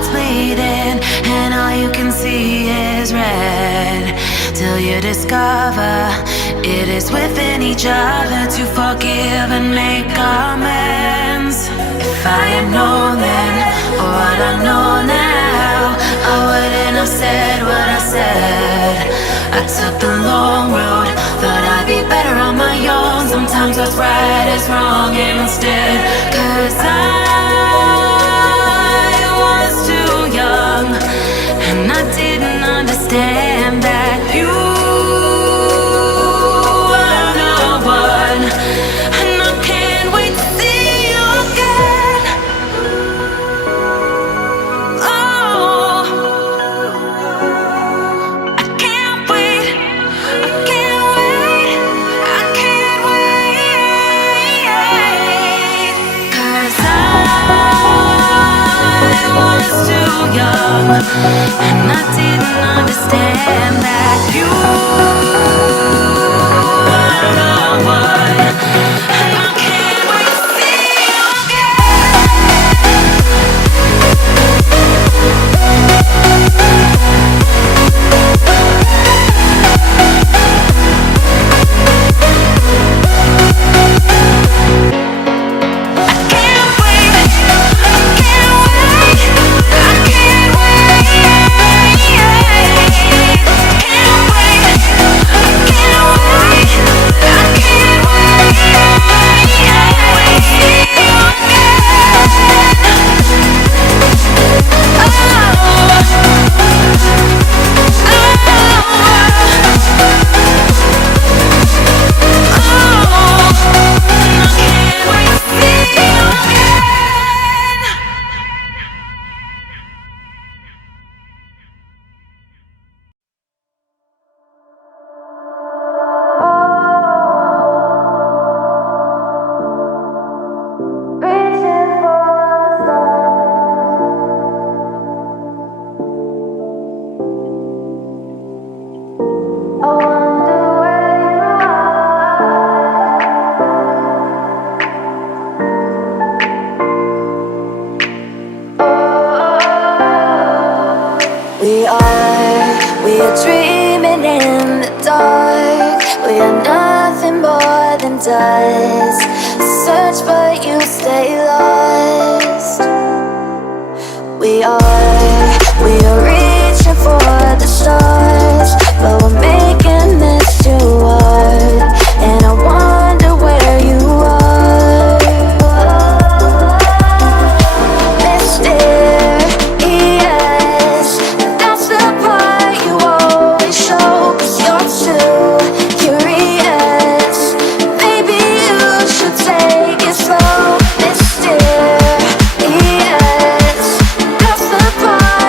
heart's bleeding and all you can see is red, till you discover it is within each other to forgive and make amends. If I had known then what I know now, I wouldn't have said what I said. I took the long road, thought I'd be better on my own. Sometimes what's right is wrong instead, 'cause I was too young and I didn't understand that you were the one. And I can't wait to see you again. Oh, I can't wait, I can't wait, I can't wait, 'cause I was too young and I didn't understand that you were the one. And I can't wait to see you we are dreaming in the dark. We are nothing more than dust. Search but you stay lost. We are reaching for the stars, but we're making this too hard. And I wonder where you are, mysterious. That's the part you always show, 'cause you're too curious. Maybe you should take it slow. Mysterious. That's the part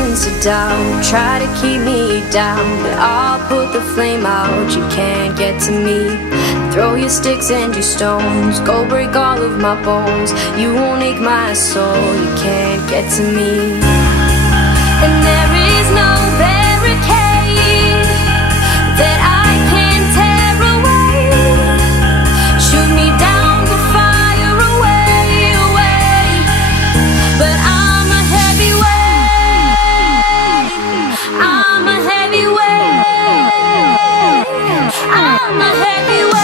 reasons to doubt, try to keep me down, but I'll put the flame out. You can't get to me. Throw your sticks and your stones, go break all of my bones. You won't ache my soul. You can't get to me. And there is no barricade that I can tear away. Shoot me down, the fire away, away. But I'm a heavyweight. I'm a heavyweight. I'm a heavyweight.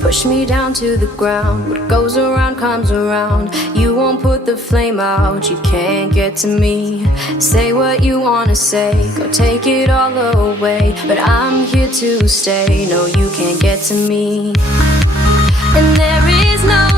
Push me down to the ground. What goes around comes around. You won't put the flame out. You can't get to me. Say what you wanna say, go take it all away, but I'm here to stay. No, you can't get to me. And there is no